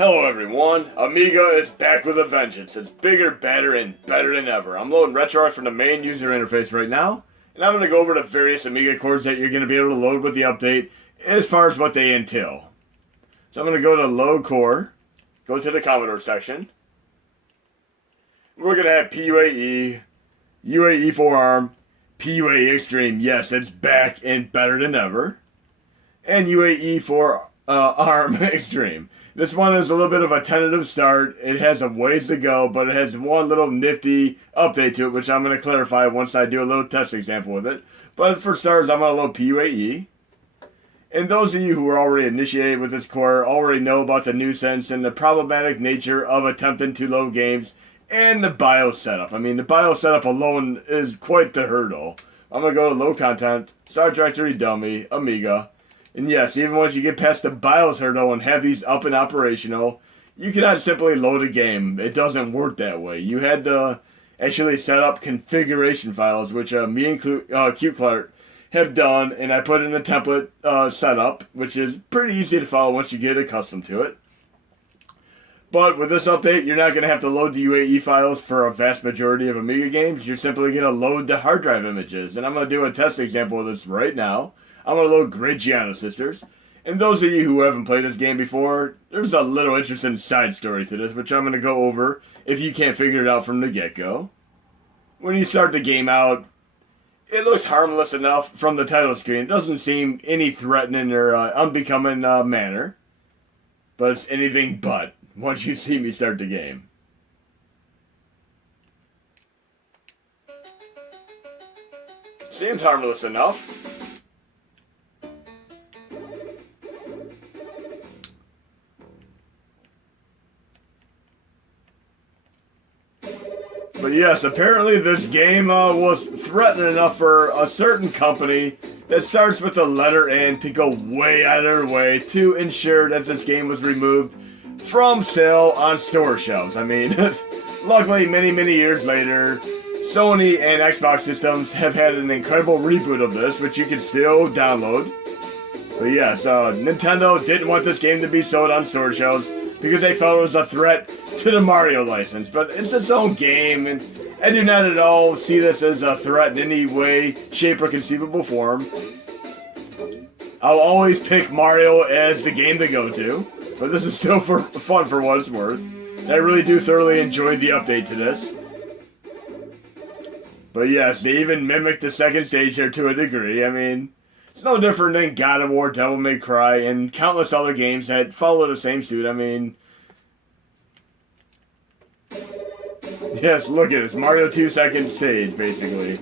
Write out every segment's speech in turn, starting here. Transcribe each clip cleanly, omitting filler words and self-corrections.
Hello everyone, Amiga is back with a vengeance. It's bigger, badder, and better than ever. I'm loading RetroArch from the main user interface right now, and I'm going to go over the various Amiga cores that you're going to be able to load with the update as far as what they entail. So I'm going to go to Load Core, go to the Commodore section. We're going to have P-UAE, UAE Forearm, P-UAE Extreme. Yes, it's back and better than ever. And UAE Forearm Extreme. This one is a little bit of a tentative start. It has a ways to go, but it has one little nifty update to it, which I'm going to clarify once I do a little test example with it. But for starters, I'm going to load P-UAE. And those of you who are already initiated with this core already know about the nuisance and the problematic nature of attempting to load games and the BIOS setup. I mean, the BIOS setup alone is quite the hurdle. I'm going to go to Load Content, Start Directory Dummy, Amiga. And yes, even once you get past the BIOS hurdle and have these up and operational, you cannot simply load a game. It doesn't work that way. You had to actually set up configuration files, which me and qclart have done, and I put in a template setup, which is pretty easy to follow once you get accustomed to it. But with this update, you're not going to have to load the UAE files for a vast majority of Amiga games. You're simply going to load the hard drive images. And I'm going to do a test example of this right now. I'm going to load Great Gianna Sisters. And those of you who haven't played this game before, there's a little interesting side story to this, which I'm going to go over if you can't figure it out from the get-go. When you start the game out, it looks harmless enough from the title screen. It doesn't seem any threatening or unbecoming manner. But it's anything but once you see me start the game. Seems harmless enough. But yes, apparently this game was threatening enough for a certain company that starts with the letter N to go way out of their way to ensure that this game was removed from sale on store shelves. I mean, luckily many years later, Sony and Xbox systems have had an incredible reboot of this, which you can still download. But yes, Nintendo didn't want this game to be sold on store shelves because they felt it was a threat to the Mario license, but it's its own game, and I do not at all see this as a threat in any way, shape, or conceivable form. I'll always pick Mario as the game to go to, but this is still fun for what it's worth. And I really do thoroughly enjoy the update to this. But yes, they even mimicked the second stage here to a degree. I mean, it's no different than God of War, Devil May Cry, and countless other games that follow the same suit. I mean, yes, look at it. It's Mario 2 second stage, basically.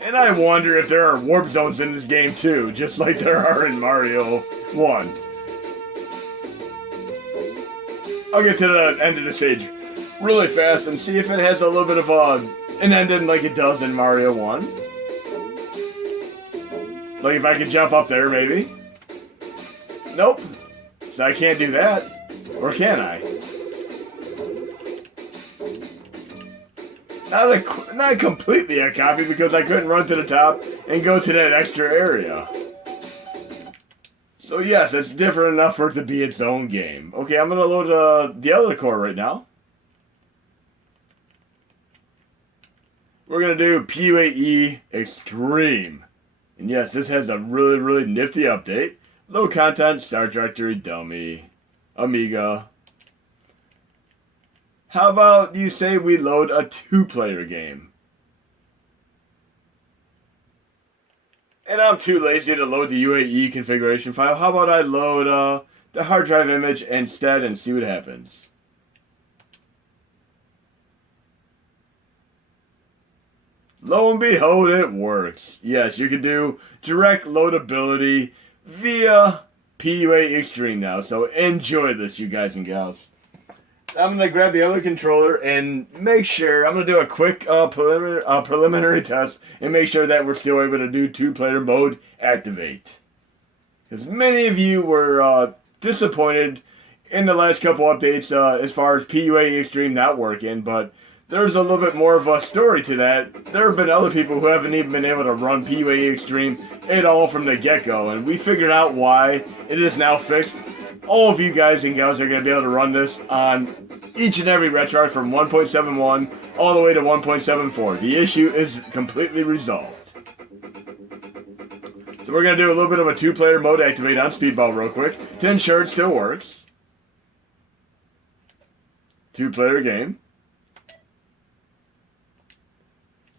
And I wonder if there are warp zones in this game too, just like there are in Mario 1. I'll get to the end of the stage really fast and see if it has a little bit of an ending like it does in Mario 1. Like if I could jump up there, maybe. Nope. So I can't do that. Or can I? Not completely a copy because I couldn't run to the top and go to that extra area. So yes, it's different enough for it to be its own game. Okay, I'm going to load the other core right now. We're going to do P-UAE Extreme. And yes, this has a really nifty update. Load content, Start Directory Dummy, Amiga. How about you say we load a 2-player game? And I'm too lazy to load the UAE configuration file. How about I load the hard drive image instead and see what happens? Lo and behold, it works. Yes, you can do direct loadability via P-UAE Extreme now. So enjoy this, you guys and gals. I'm going to grab the other controller and make sure, I'm going to do a quick preliminary test and make sure that we're still able to do 2-player mode activate. Because many of you were disappointed in the last couple updates as far as P-UAE Extreme not working, but there's a little bit more of a story to that. There have been other people who haven't even been able to run P-UAE Extreme at all from the get-go, and we figured out why it is now fixed. All of you guys and gals are going to be able to run this on each and every RetroArch from 1.71 all the way to 1.74. The issue is completely resolved. So we're going to do a little bit of a two-player mode activate on Speedball real quick to ensure it still works. Two-player game.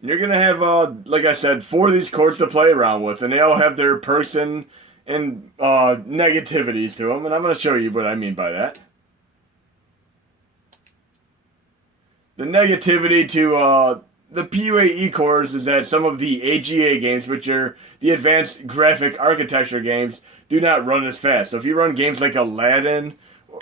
You're going to have, like I said, 4 of these chords to play around with, and they all have their perks and negativities to them, and I'm going to show you what I mean by that. The negativity to the P-UAE cores is that some of the AGA games, which are the Advanced Graphic Architecture games, do not run as fast. So if you run games like Aladdin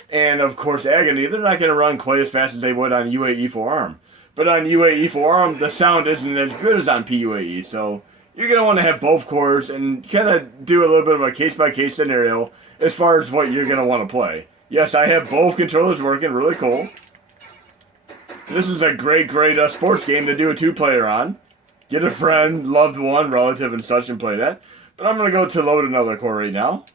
and, of course, Agony, they're not going to run quite as fast as they would on UAE Forearm. But on UAE Forearm, the sound isn't as good as on P-UAE, so you're going to want to have both cores and kind of do a little bit of a case-by-case scenario as far as what you're going to want to play. Yes, I have both controllers working, really cool. This is a great sports game to do a two-player on. Get a friend, loved one, relative, and such and play that. But I'm going to go to load another core right now.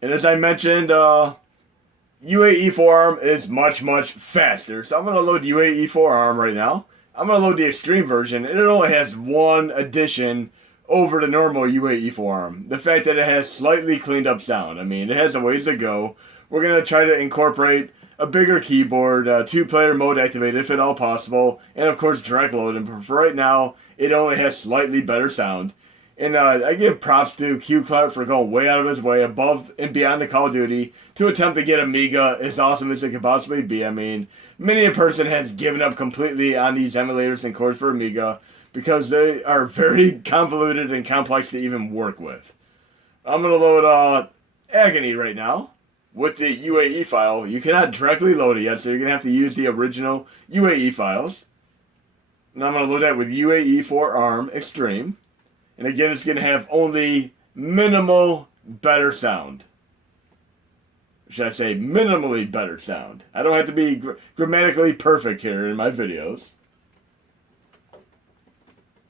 And as I mentioned, UAE Forearm is much faster. So I'm going to load UAE Forearm right now. I'm going to load the Extreme version, and it only has one addition over the normal UAE Forearm. The fact that it has slightly cleaned up sound. I mean, it has a ways to go. We're going to try to incorporate a bigger keyboard, two-player mode activated if at all possible, and of course direct load. And for right now, it only has slightly better sound. And I give props to qclart for going way out of his way, above and beyond the Call of Duty, to attempt to get Amiga as awesome as it could possibly be. I mean, many a person has given up completely on these emulators and cores for Amiga because they are very convoluted and complex to even work with. I'm going to load Agony right now with the UAE file. You cannot directly load it yet, so you're going to have to use the original UAE files. And I'm going to load that with UAE Forearm Extreme. And again, it's going to have only minimal better sound. Should I say minimally better sound? I don't have to be grammatically perfect here in my videos.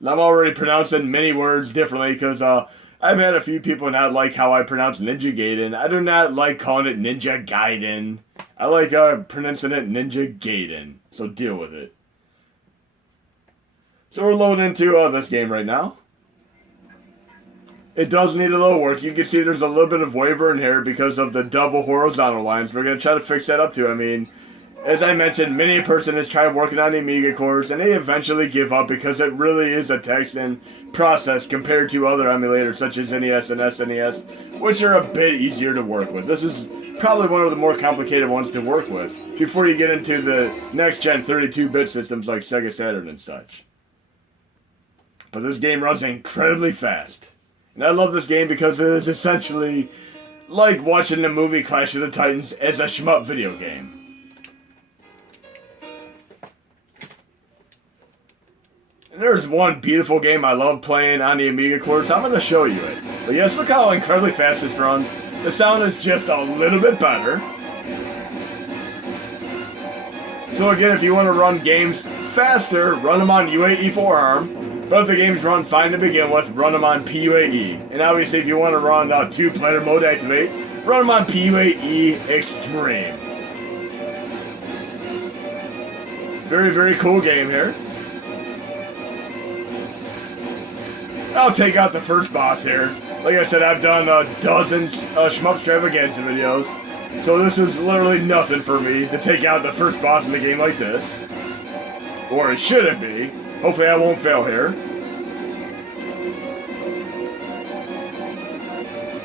And I'm already pronouncing many words differently because I've had a few people not like how I pronounce Ninja Gaiden. I do not like calling it Ninja Gaiden. I like pronouncing it Ninja Gaiden. So deal with it. So we're loading into this game right now. It does need a little work. You can see there's a little bit of wavering here because of the double horizontal lines. We're going to try to fix that up too. I mean, as I mentioned, many a person has tried working on the Amiga cores and they eventually give up because it really is a taxing process compared to other emulators such as NES and SNES, which are a bit easier to work with. This is probably one of the more complicated ones to work with before you get into the next-gen 32-bit systems like Sega Saturn and such. But this game runs incredibly fast. And I love this game because it is essentially like watching the movie Clash of the Titans as a shmup video game. And there's one beautiful game I love playing on the Amiga cores. I'm going to show you it. But yes, look how incredibly fast this runs. The sound is just a little bit better. So again, if you want to run games faster, run them on UAE Forearm. But if the games run fine to begin with, run them on P-UAE. And obviously, if you want to run two-player mode activate, run them on P-UAE Extreme. Very cool game here. I'll take out the first boss here. Like I said, I've done dozens of shmup extravaganza videos. So this is literally nothing for me to take out the first boss in a game like this. Or it shouldn't be. Hopefully I won't fail here.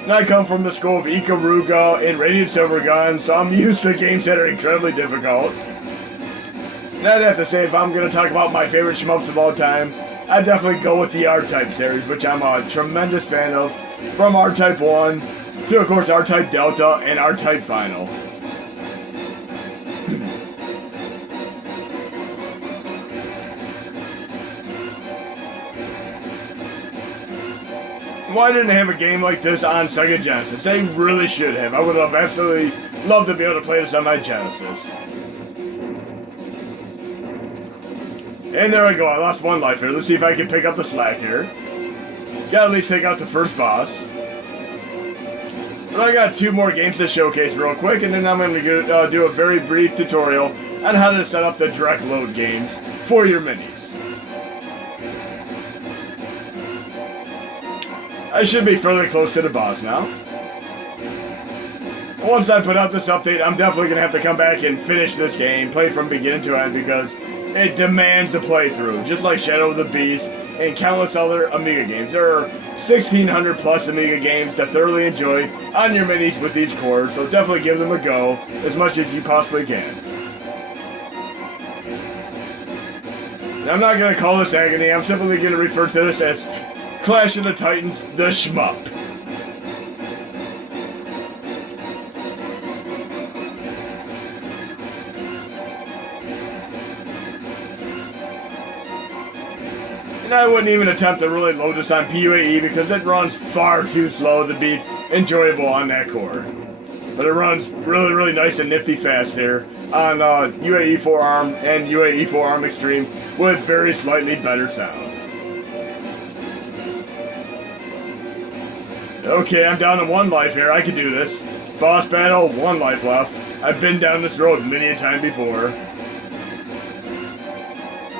And I come from the school of Ikaruga and Radiant Silvergun, so I'm used to games that are incredibly difficult. And I'd have to say, if I'm going to talk about my favorite shmups of all time, I'd definitely go with the R-Type series, which I'm a tremendous fan of. From R-Type 1 to, of course, R-Type Delta and R-Type Final. Why didn't they have a game like this on Sega Genesis? They really should have. I would have absolutely loved to be able to play this on my Genesis. And there we go, I lost 1 life here. Let's see if I can pick up the slack here. Gotta at least take out the first boss. But I got 2 more games to showcase real quick, and then I'm going to do a very brief tutorial on how to set up the direct load games for your minis. I should be fairly close to the boss now. Once I put out this update, I'm definitely going to have to come back and finish this game, play from beginning to end, because it demands a playthrough, just like Shadow of the Beast and countless other Amiga games. There are 1,600 plus Amiga games to thoroughly enjoy on your minis with these cores, so definitely give them a go as much as you possibly can. And I'm not going to call this agony, I'm simply going to refer to this as Clash of the Titans, the shmup. And I wouldn't even attempt to really load this on P-UAE because it runs far too slow to be enjoyable on that core. But it runs really, really nice and nifty fast here on UAE Forearm and UAE Forearm Extreme with very slightly better sound. Okay, I'm down to 1 life here. I can do this. Boss battle, 1 life left. I've been down this road many a time before.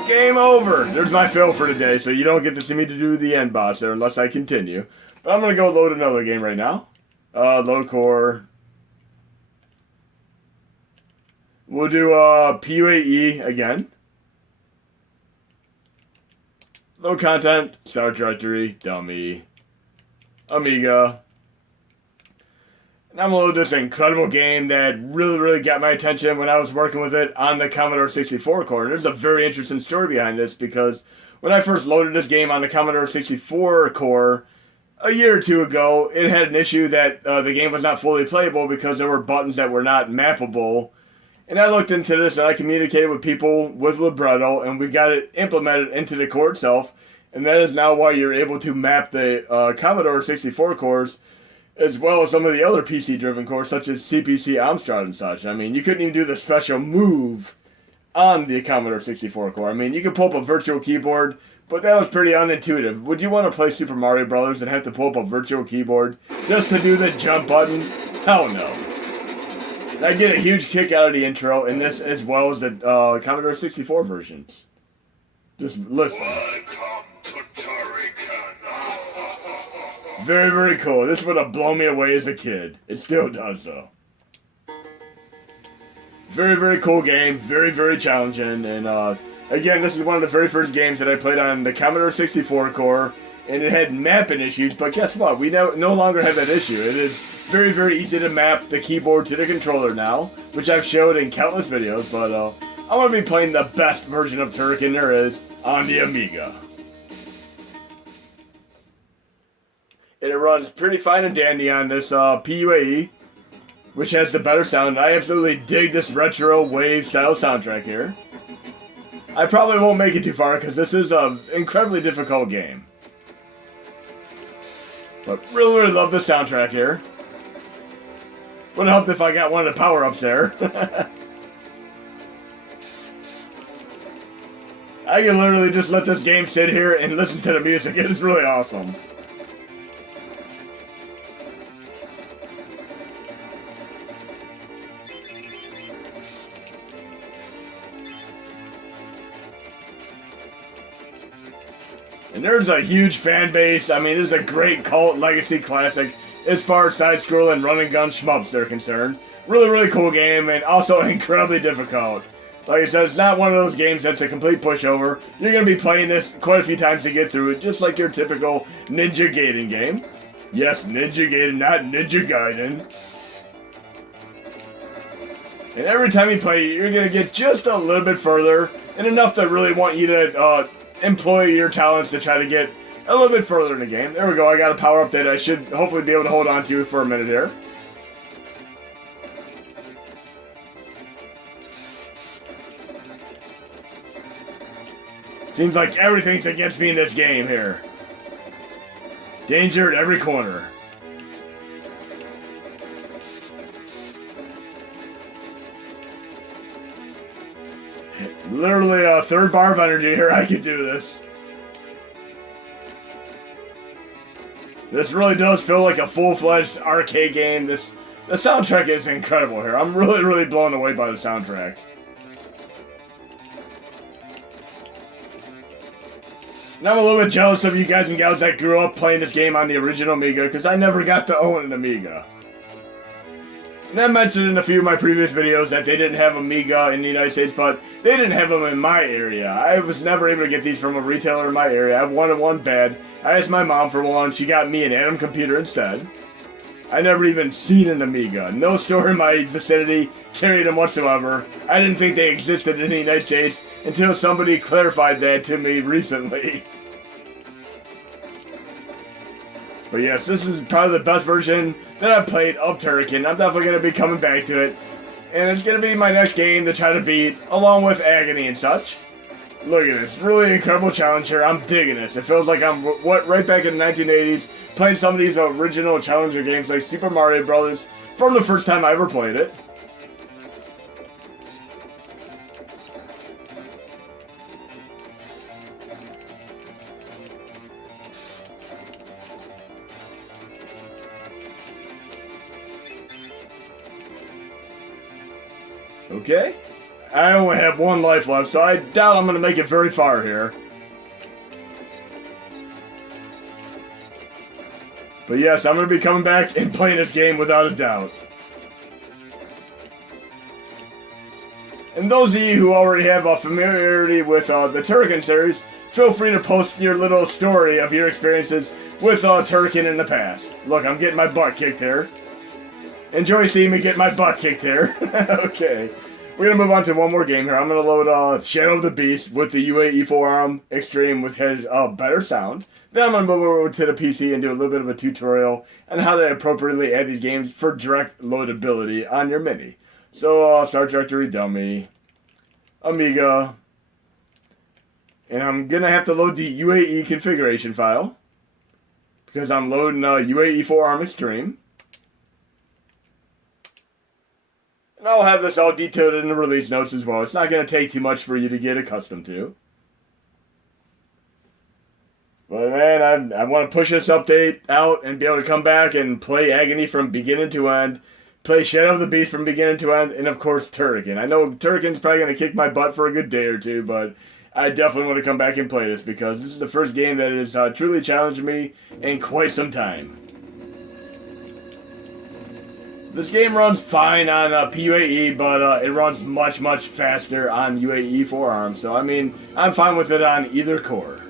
Game over! There's my fill for today, so you don't get to see me to do the end boss there unless I continue. But I'm going to go load another game right now. Load core. We'll do P-UAE again. Load content, start directory, dummy, Amiga. And I'm going to load this incredible game that really got my attention when I was working with it on the Commodore 64 core. And there's a very interesting story behind this because when I first loaded this game on the Commodore 64 core a year or 2 ago, it had an issue that the game was not fully playable because there were buttons that were not mappable. And I looked into this and I communicated with people with libretto and we got it implemented into the core itself. And that is now why you're able to map the Commodore 64 cores as well as some of the other PC-driven cores, such as CPC Amstrad and such. I mean, you couldn't even do the special move on the Commodore 64 core. I mean, you could pull up a virtual keyboard, but that was pretty unintuitive. Would you want to play Super Mario Brothers and have to pull up a virtual keyboard just to do the jump button? Hell no. And I get a huge kick out of the intro in this as well as the Commodore 64 versions. Just listen. Very cool. This would have blown me away as a kid. It still does, though. Very cool game. Very challenging. And, again, this is one of the very first games that I played on the Commodore 64 core. And it had mapping issues. But guess what? We no longer have that issue. It is very easy to map the keyboard to the controller now. Which I've showed in countless videos. But, I'm going to be playing the best version of Turrican there is on the Amiga. And it runs pretty fine and dandy on this P-UAE, which has the better sound. I absolutely dig this retro wave style soundtrack here. I probably won't make it too far because this is an incredibly difficult game. But really love the soundtrack here. Would have helped if I got one of the power-ups there. I can literally just let this game sit here and listen to the music. It is really awesome. And there's a huge fan base. I mean, it's a great cult legacy classic as far as side-scrolling run-and-gun shmups are concerned. Really cool game and also incredibly difficult. Like I said, it's not one of those games that's a complete pushover. You're going to be playing this quite a few times to get through it, just like your typical Ninja Gaiden game. Yes, Ninja Gaiden, not Ninja Gaiden. And every time you play, you're going to get just a little bit further, and enough to really want you to employ your talents to try to get a little bit further in the game. There we go, I got a power-up that I should hopefully be able to hold on to for a minute here. Seems like everything's against me in this game here. Danger at every corner. Literally a third bar of energy here. I could do this. This really does feel like a full-fledged arcade game. The soundtrack is incredible here. I'm really blown away by the soundtrack. And I'm a little bit jealous of you guys and gals that grew up playing this game on the original Amiga, because I never got to own an Amiga. And I mentioned in a few of my previous videos that they didn't have Amiga in the United States, but they didn't have them in my area. I was never able to get these from a retailer in my area. I wanted one bad. I asked my mom for one. She got me an Atom computer instead. I never even seen an Amiga. No store in my vicinity carried them whatsoever. I didn't think they existed in the United States until somebody clarified that to me recently. But yes, this is probably the best version that I've played of Turrican. I'm definitely going to be coming back to it. And it's going to be my next game to try to beat, along with Agony and such. Look at this. Really incredible challenge here. I'm digging this. It feels like I'm right back in the 1980s, playing some of these original Challenger games like Super Mario Brothers from the first time I ever played it. Okay, I only have one life left, so I doubt I'm going to make it very far here. But yes, I'm going to be coming back and playing this game without a doubt. And those of you who already have a familiarity with the Turrican series, feel free to post your little story of your experiences with Turrican in the past. Look, I'm getting my butt kicked here. Enjoy seeing me get my butt kicked here. Okay. We're going to move on to one more game here. I'm going to load Shadow of the Beast with the UAE Forearm Extreme with better sound. Then I'm going to move over to the PC and do a little bit of a tutorial on how to appropriately add these games for direct loadability on your Mini. So, Start Directory Dummy, Amiga, and I'm going to have to load the UAE configuration file because I'm loading UAE Forearm Extreme. And I'll have this all detailed in the release notes as well. It's not going to take too much for you to get accustomed to. But man, I want to push this update out and be able to come back and play Agony from beginning to end. Play Shadow of the Beast from beginning to end. And of course, Turrican. I know Turrican's probably going to kick my butt for a good day or two. But I definitely want to come back and play this because this is the first game that has truly challenged me in quite some time. This game runs fine on P-UAE, but it runs much faster on UAE Forearm. So, I mean, I'm fine with it on either core.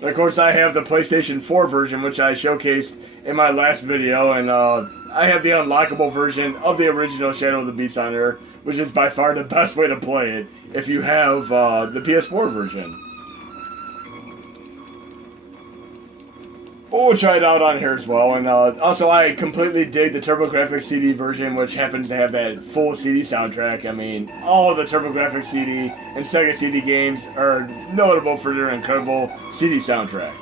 And of course, I have the PlayStation 4 version, which I showcased in my last video. And I have the unlockable version of the original Shadow of the Beast on there, which is by far the best way to play it if you have the PS4 version. We'll try it out on here as well, and also I completely dig the TurboGrafx CD version, which happens to have that full CD soundtrack. I mean, all of the TurboGrafx CD and Sega CD games are notable for their incredible CD soundtracks.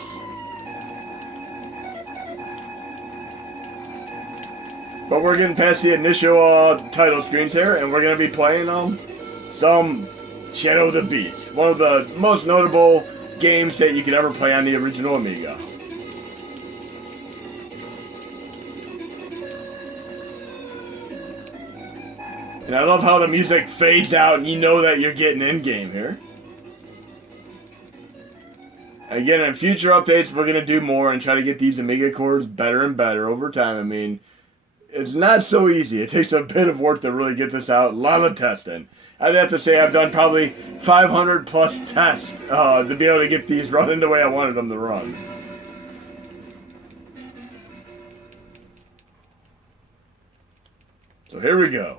But we're getting past the initial title screens here, and we're going to be playing some Shadow of the Beast, one of the most notable games that you could ever play on the original Amiga. And I love how the music fades out and you know that you're getting in-game here. Again, in future updates, we're going to do more and try to get these Amiga cores better and better over time. I mean, it's not so easy. It takes a bit of work to really get this out. A lot of testing. I'd have to say I've done probably 500 plus tests to be able to get these running the way I wanted them to run. So here we go.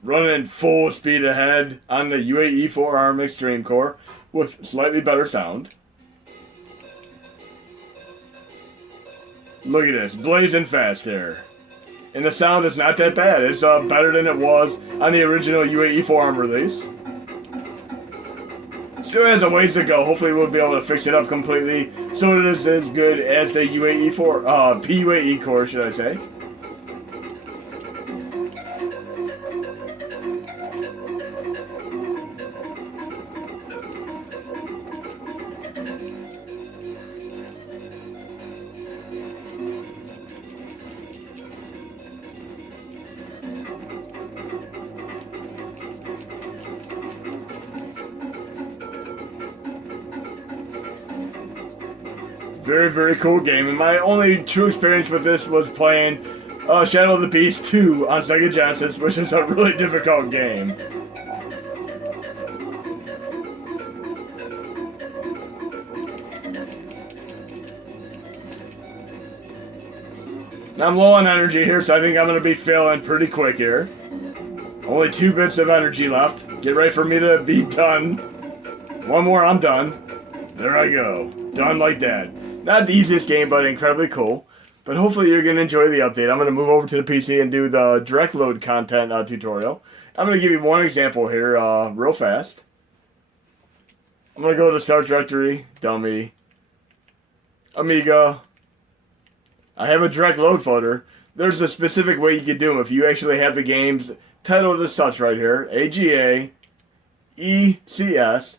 Running full speed ahead on the UAE Forearm Extreme core with slightly better sound. Look at this, blazing fast here. And the sound is not that bad. It's better than it was on the original UAE Forearm release. Still has a ways to go. Hopefully we'll be able to fix it up completely so it is as good as the P-UAE core, should I say. Very, very cool game. And my only true experience with this was playing Shadow of the Beast 2 on Sega Genesis, which is a really difficult game. I'm low on energy here, so I think I'm going to be failing pretty quick here. Only 2 bits of energy left. Get ready for me to be done. One more, I'm done. There I go. Done like that. Not the easiest game, but incredibly cool. But hopefully you're going to enjoy the update. I'm going to move over to the PC and do the direct load content tutorial. I'm going to give you one example here real fast. I'm going to go to Start Directory, Dummy, Amiga. I have a direct load folder. There's a specific way you can do them if you actually have the games titled as such right here. AGA, ECS.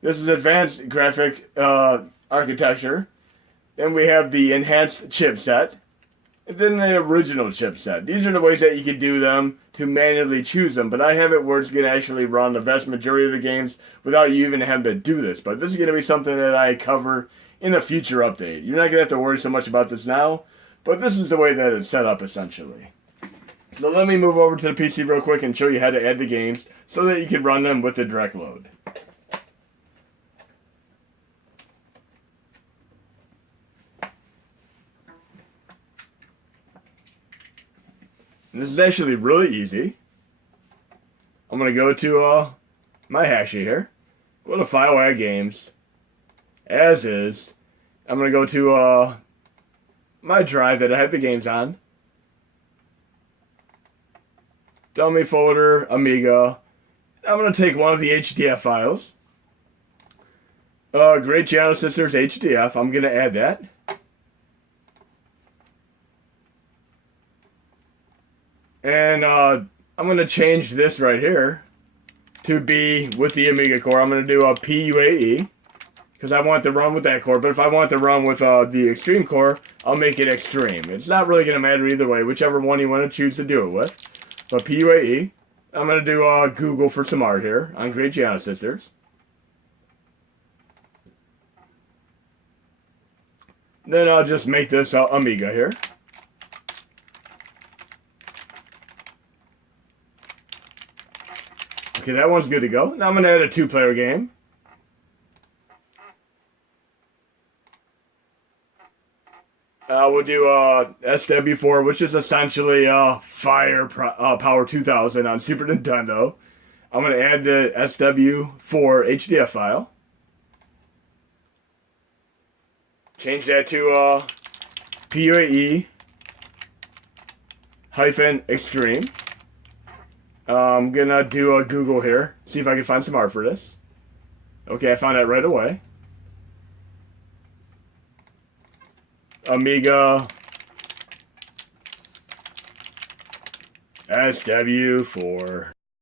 This is Advanced Graphic Architecture. Then we have the Enhanced Chipset. And then the Original Chipset. These are the ways that you can do them to manually choose them. But I have it where it's going to actually run the vast majority of the games without you even having to do this. But this is going to be something that I cover in a future update. You're not going to have to worry so much about this now. But this is the way that it's set up, essentially. So let me move over to the PC real quick and show you how to add the games so that you can run them with the direct load. And this is actually really easy. I'm going to go to my hashy here. Go to File, Add Games. As is. I'm going to go to my drive that I have the games on. Dummy folder, Amiga. I'm going to take one of the HDF files. Great Channel Sisters HDF. I'm going to add that. And I'm going to change this right here to be with the Amiga core. I'm going to do a P-UAE. Because I want to run with that core, but if I want to run with the Extreme core, I'll make it Extreme. It's not really going to matter either way, whichever one you want to choose to do it with. But P-UAE, I'm going to do Google for some art here on Great Gianna Sisters. Then I'll just make this Amiga here. Okay, that one's good to go. Now I'm going to add a 2-player game. We'll do SW4, which is essentially Firepower 2000 on Super Nintendo. I'm going to add the SW4 HDF file. Change that to PUAE Extreme. I'm going to do a Google here, see if I can find some art for this. Okay, I found that right away. Amiga SW4.